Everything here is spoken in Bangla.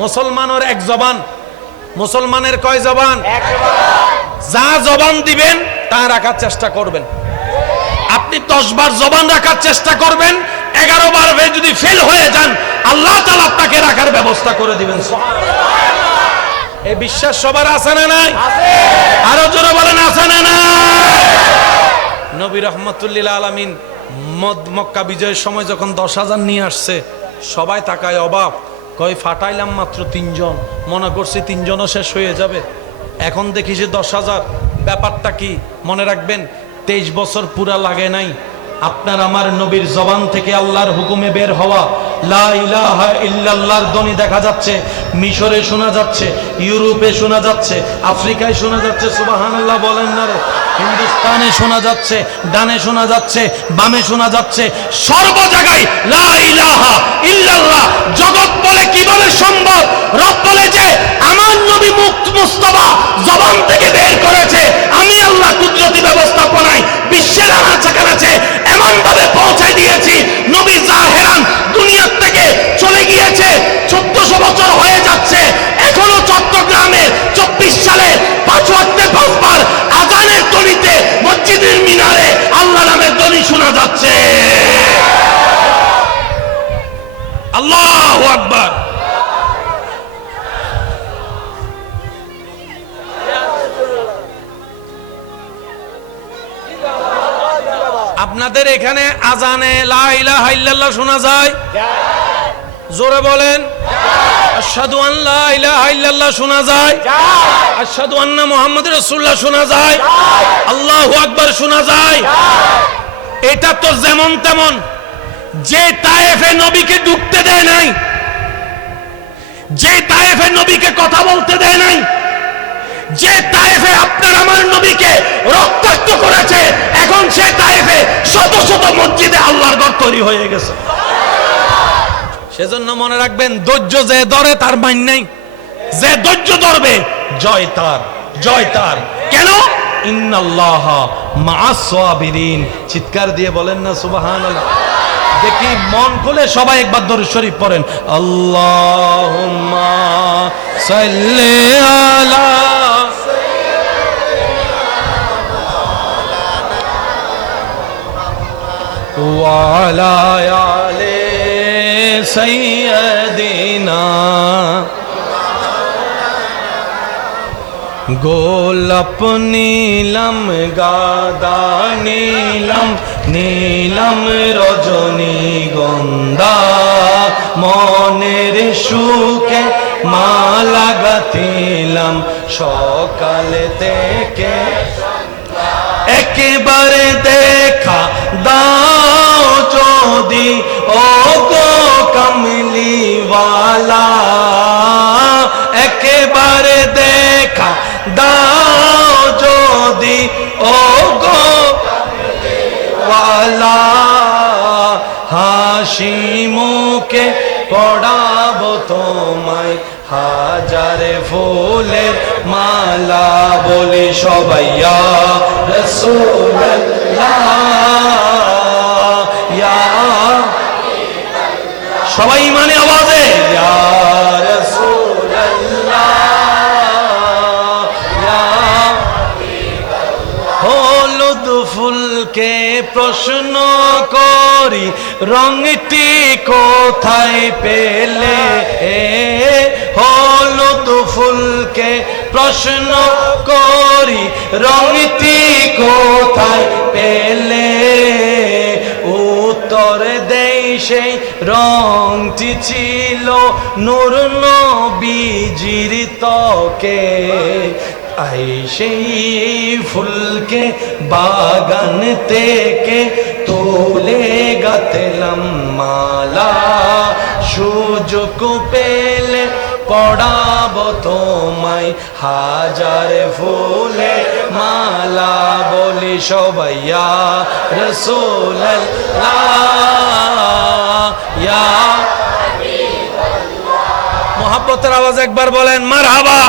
মুসলমানের এক জবান, মুসলমানের কয় জবান? যা জবান দিবেন তা রাখার চেষ্টা করবেন। আপনি 10 বার জবান রাখার চেষ্টা করবেন, 11 বার যদি ফেল হয়ে যান আল্লাহ তাআলা আপনাকে রাখার ব্যবস্থা করে দিবেন। এই বিশ্বাস সবার আছে না নাই? আরো জোরে বলেন আছে না নাই? নবী রাহমাতুল্লিল আলামিন মক্কা বিজয়ের সময় যখন 10,000 নিয়ে আসছে, সবাই তাকায় অবাক, কয় ফাটাইলাম মাত্র 3 জন, মনে করছি 3 জনও শেষ হয়ে যাবে, এখন দেখি যে 10,000। ব্যাপারটা কি মনে রাখবেন, 23 বছর পুরা লাগে নাই আপনার আমার নবীর জবান থেকে আল্লাহর হুকুমে বের হওয়া লা ইলাহা ইল্লাল্লাহর ধ্বনি দেখা যাচ্ছে। মিশরে শোনা যাচ্ছে, ইউরোপে শোনা যাচ্ছে, আফ্রিকায় শোনা যাচ্ছে, সুবহানাল্লাহ বলেন না রে, হিন্দুস্তানে শোনা যাচ্ছে, ডানে শোনা যাচ্ছে, বামে শোনা যাচ্ছে, সর্ব জায়গায় লা ইলাহা ইল্লাল্লাহ। জগৎ বলে কিভাবে সম্ভব? রব বলে যে আমার নবী মুস্তাফা জবান থেকে বের করেছে, আমি আল্লাহ কুদরতি ব্যবস্থাপনায় বিশ্বের আনাচে-কানাচে এমন ভাবে পৌঁছায় দিয়েছি, নবী জাহেরান দুনিয়ার থেকে চলে গিয়েছে, 1400 বছর হয়ে যাচ্ছে, এখনো চট্টগ্রামের 24 সালে 5 ওয়াক্তে 5 বার আযানের ধ্বনিতে মসজিদের মিনারে আল্লাহ নামের ধ্বনি শোনা যাচ্ছে। আল্লাহু আকবার। আপনাদের এখানে আজানে লা ইলাহা ইল্লাল্লাহ শোনা যায়? জোরে বলেন। আশহাদু আন লা ইলাহা ইল্লাল্লাহ শোনা যায়? আশহাদু আন্না মুহাম্মাদুর রাসূলুল্লাহ শোনা যায়? আল্লাহু আকবার শোনা যায়? এটা তো যেমন তেমন, যে তায়েফে নবীকে ঢুকতে দেয় নাই, যে তায়েফে নবীকে কথা বলতে দেয় নাই, যে তায়েফে আপনার আমার নবীকে রক্তাক্ত করেছে, এখন সে তায়েফে শত শত মসজিদে আল্লাহর ঘর তৈরি হয়ে গেছে। সেজন্য মনে রাখবেন, ধৈর্য যে ধরে তার মান নাই, যে ধৈর্য ধরবে জয় তার, জয় তার। কেন? ইন্নাল্লাহা মাআস সাবিরিন। চিৎকার দিয়ে বলেন না সুবহানাল্লাহ। দেখি মন খুলে সবাই একবার দরুদ শরীফ পড়েন। আল্লাহুম্মা সাল্লি আলা ওয়া আলা আলি সাইয়্যিদিনা। গোলাপ নীলম গাদা নীলম নীলম রজনী গন্ধা, মনের সুখে মালা গাঁথিলাম সকাল থেকে, একেবারে দেখা দাও যদি ও গো কামলিওয়ালা, একেবারে দেখা দাও যদি ও গো কামলিওয়ালা, হাসি মুখে পড়াবো তোমায় হাজার ফুলের মালা, বলি সবাই ইয়া রাসূলুল্লাহ, ইয়া সবাই মানে আওয়াজে ইয়া রাসূলুল্লাহ, ইয়া হলুদ ফুলকে প্রশ্ন করি রঙটি কোথায় পেলে, হলুদ ফুলকে প্রশ্ন করি রঙটি কোথায় পেলে, উত্তর দেই সেই রঙটি ছিল নূর নবীজির ত্বকে, আই সেই ফুলকে বাগান থেকে তুলে গাঁথলাম মালা, সুযোগ পেলে পড়াবো তোমায় হাজার ফুলের মালা, বলি সবাই ইয়া রাসূলুল্লাহ, ইয়া হাবিবাল্লাহ। মুহাব্বতের আওয়াজ একবার বলেন মারহাবা।